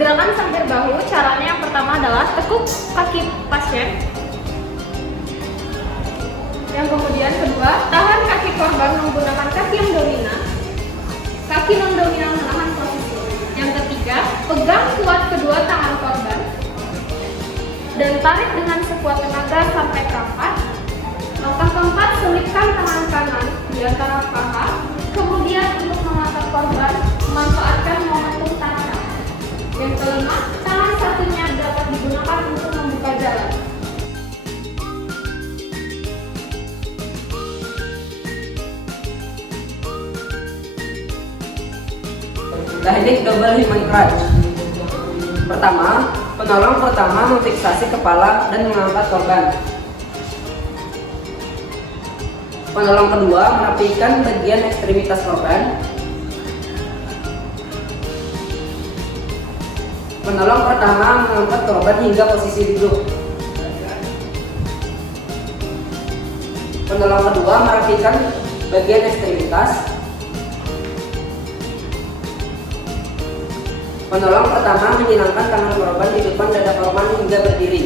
Gerakan sangkir bahu, caranya yang pertama adalah tekuk kaki pasien. Yang kemudian kedua, tahan kaki korban menggunakan kaki yang dominan. Kaki non-dominan menahan posisi. Yang ketiga, pegang kuat kedua tangan korban dan tarik dengan sekuat tenaga sampai keempat. Langkah keempat, selipkan tangan kanan di antara paha. Kemudian untuk mengangkat korban, memanfaatkan momentum tangan. Yang kelima, tangan satunya dapat digunakan untuk membuka jalan. Teknik double human crunch. Pertama, penolong pertama memfiksasi kepala dan mengangkat korban. Penolong kedua merapikan bagian ekstremitas korban. Penolong pertama mengangkat korban hingga posisi duduk. Penolong kedua merapikan bagian ekstremitas. Penolong pertama menyenangkan tangan korban di depan dada korban hingga berdiri.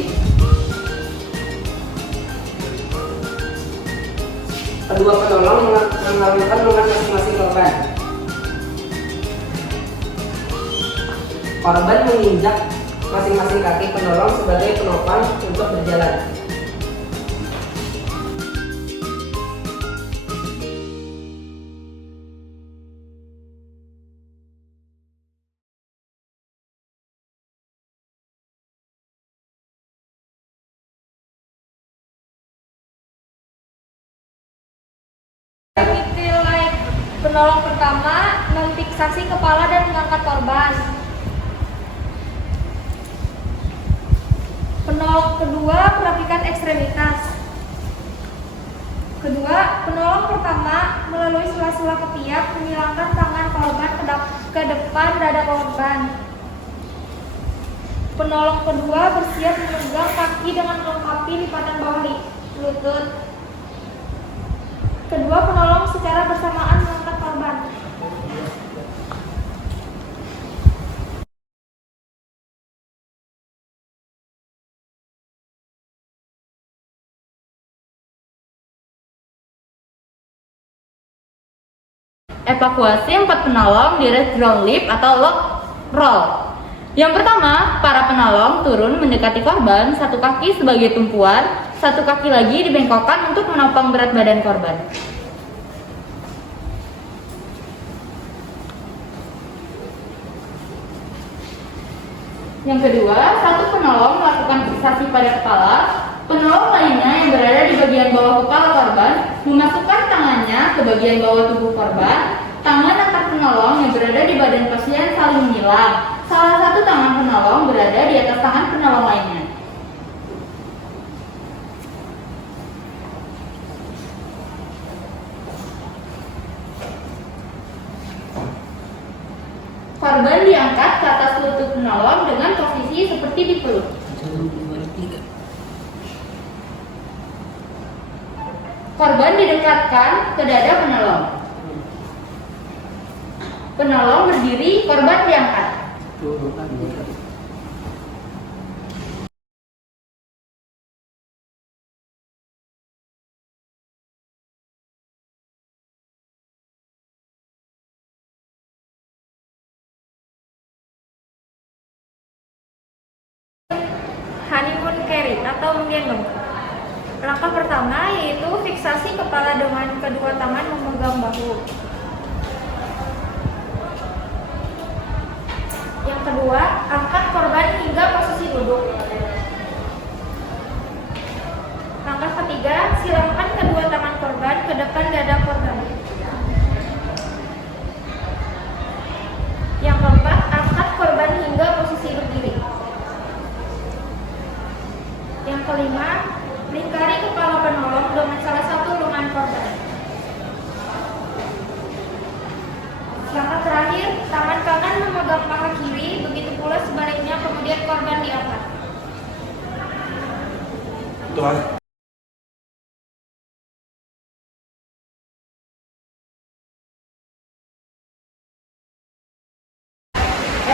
Kedua penolong mengalungkan lengan masing-masing korban. Korban menginjak masing-masing kaki penolong sebagai penopang untuk berjalan. Penolong pertama memfiksasi kepala dan mengangkat korban. Penolong kedua merapikan ekstremitas. Kedua, penolong pertama melalui sela-sela ketiak menyilangkan tangan korban ke depan dada korban. Penolong kedua bersiap memegang kaki dengan melengkapi lipatan bawah lutut. Kedua penolong secara bersamaan mengangkat korban. Evakuasi 4 penolong di rest ground lift atau lock roll. Yang pertama, para penolong turun mendekati korban, satu kaki sebagai tumpuan, satu kaki lagi dibengkokkan untuk menopang berat badan korban. Yang kedua, satu penolong melakukan fiksasi pada kepala, penolong lainnya yang berada di bagian bawah kepala korban memasukkan tangannya ke bagian bawah tubuh korban. Tangan antar penolong yang berada di badan pasien saling menyilang. Salah satu tangan penolong berada di atas tangan penolong lainnya. Korban diangkat ke atas lutut penolong dengan posisi seperti dipeluk. Korban didekatkan ke dada penolong. Penolong berdiri, korban diangkat. Honeymoon carry atau menggendong. Langkah pertama yaitu fiksasi kepala dengan kedua tangan memegang bahu. Yang kedua, angkat korban hingga posisi duduk. Langkah ketiga, silamkan kedua tangan korban ke depan dada korban. Yang keempat, angkat korban hingga posisi berdiri. Yang kelima, lingkari kepala penolong dengan salah satu lengan korban. Langkah terakhir, tangan kanan memegang paha kiri, begitu pula sebaliknya, kemudian korban diangkat.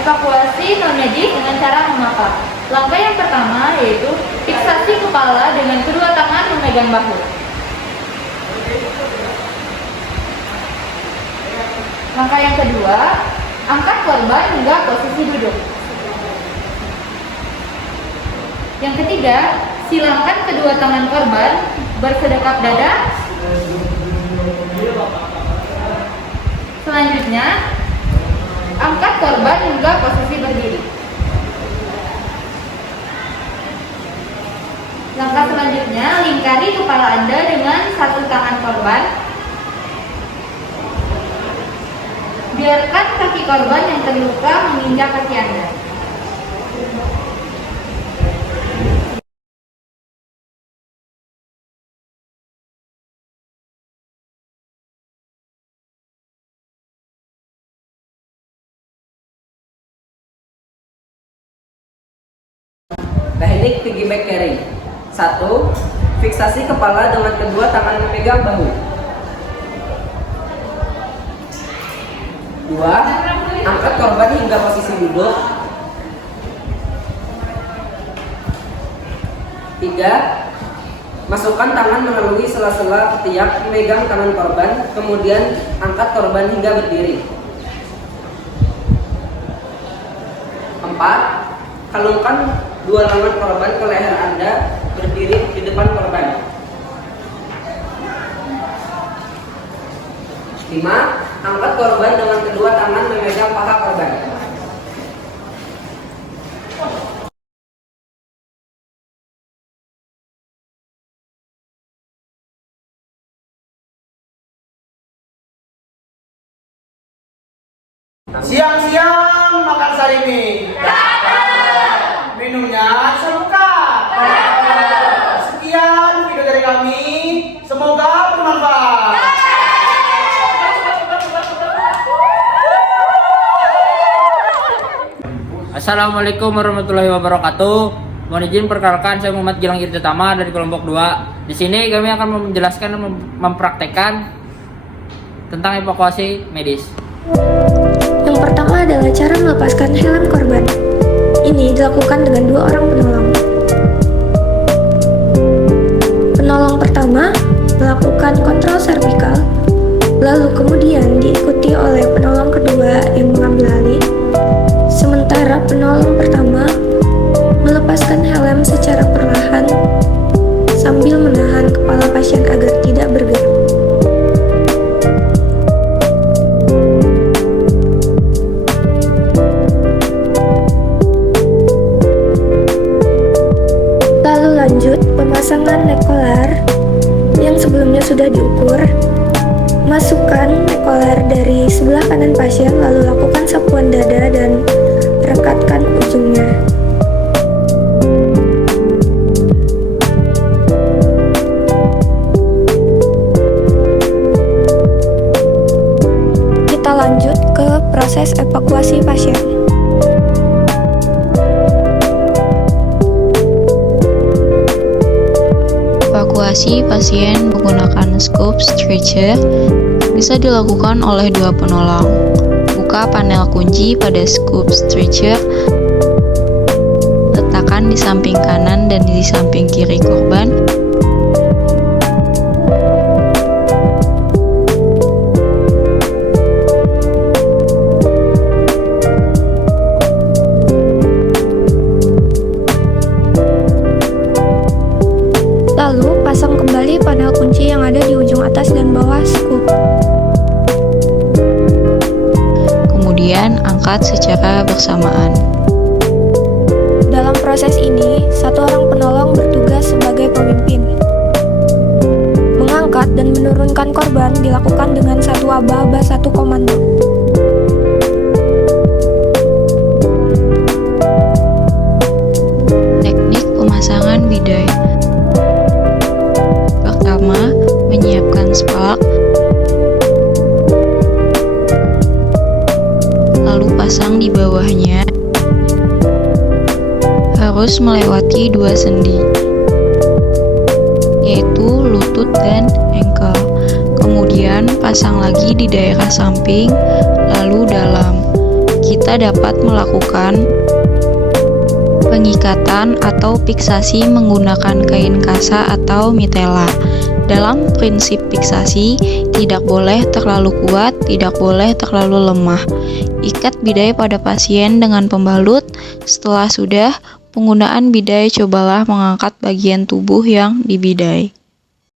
Evakuasi non-medis dengan cara memapak. Langkah yang pertama yaitu fiksasi kepala dengan kedua tangan memegang bahu. Langkah yang kedua, angkat korban hingga posisi duduk. Yang ketiga, silangkan kedua tangan korban bersedekap dada. Selanjutnya, angkat korban hingga posisi berdiri. Langkah selanjutnya, lingkari kepala Anda dengan satu tangan korban. Biarkan kaki korban yang terluka menginjak kaki Anda. Teknik piggyback carry. 1. Fiksasi kepala dengan kedua tangan memegang bahu. 2. Angkat korban hingga posisi duduk. 3. Masukkan tangan melalui sela-sela ketiak memegang tangan korban, kemudian angkat korban hingga berdiri. 4. Kalungkan dua lengan korban ke leher Anda, berdiri di depan korban. 5. Angkat korban dengan kedua tangan memegang paha korban. Siang-siang makan sarimi. Minumnya semuka. Sekian video dari kami. Semoga bermanfaat. Assalamualaikum warahmatullahi wabarakatuh. Mohon izin perkenalkan, saya Muhammad Gilang Irtitama dari kelompok 2. Di sini kami akan menjelaskan dan mempraktekkan tentang evakuasi medis. Yang pertama adalah cara melepaskan helm korban. Ini dilakukan dengan dua orang penolong. Penolong pertama melakukan kontrol servikal, lalu kemudian diikuti oleh penolong kedua yang mengambil alih. Sementara penolong pertama melepaskan helm secara perlahan sambil menahan kepala pasien agar tidak bergerak. Lalu lanjut pemasangan neck collar yang sebelumnya sudah diukur. Masukkan neck collar dari sebelah kanan pasien, lalu lakukan sapuan dada dan rekatkan ujungnya. Kita lanjut ke proses evakuasi pasien. Evakuasi pasien menggunakan scoop stretcher bisa dilakukan oleh dua penolong. Buka panel kunci pada scoop stretcher, letakkan di samping kanan dan di samping kiri korban. Lalu pasang kembali panel kunci yang ada di ujung atas dan bawah scoop. Kemudian angkat secara bersamaan. Dalam proses ini, satu orang penolong bertugas sebagai pemimpin. Mengangkat dan menurunkan korban dilakukan dengan satu aba-aba satu komando. Teknik pemasangan bidai. Pertama, menyiapkan spark, lalu pasang di bawahnya. Harus melewati dua sendi, yaitu lutut dan ankle. Kemudian pasang lagi di daerah samping, lalu dalam. kita dapat melakukan pengikatan atau fiksasi menggunakan kain kasa atau mitela. Dalam prinsip fiksasi, tidak boleh terlalu kuat, tidak boleh terlalu lemah. Ikat bidai pada pasien dengan pembalut. Setelah sudah, penggunaan bidai cobalah mengangkat bagian tubuh yang dibidai.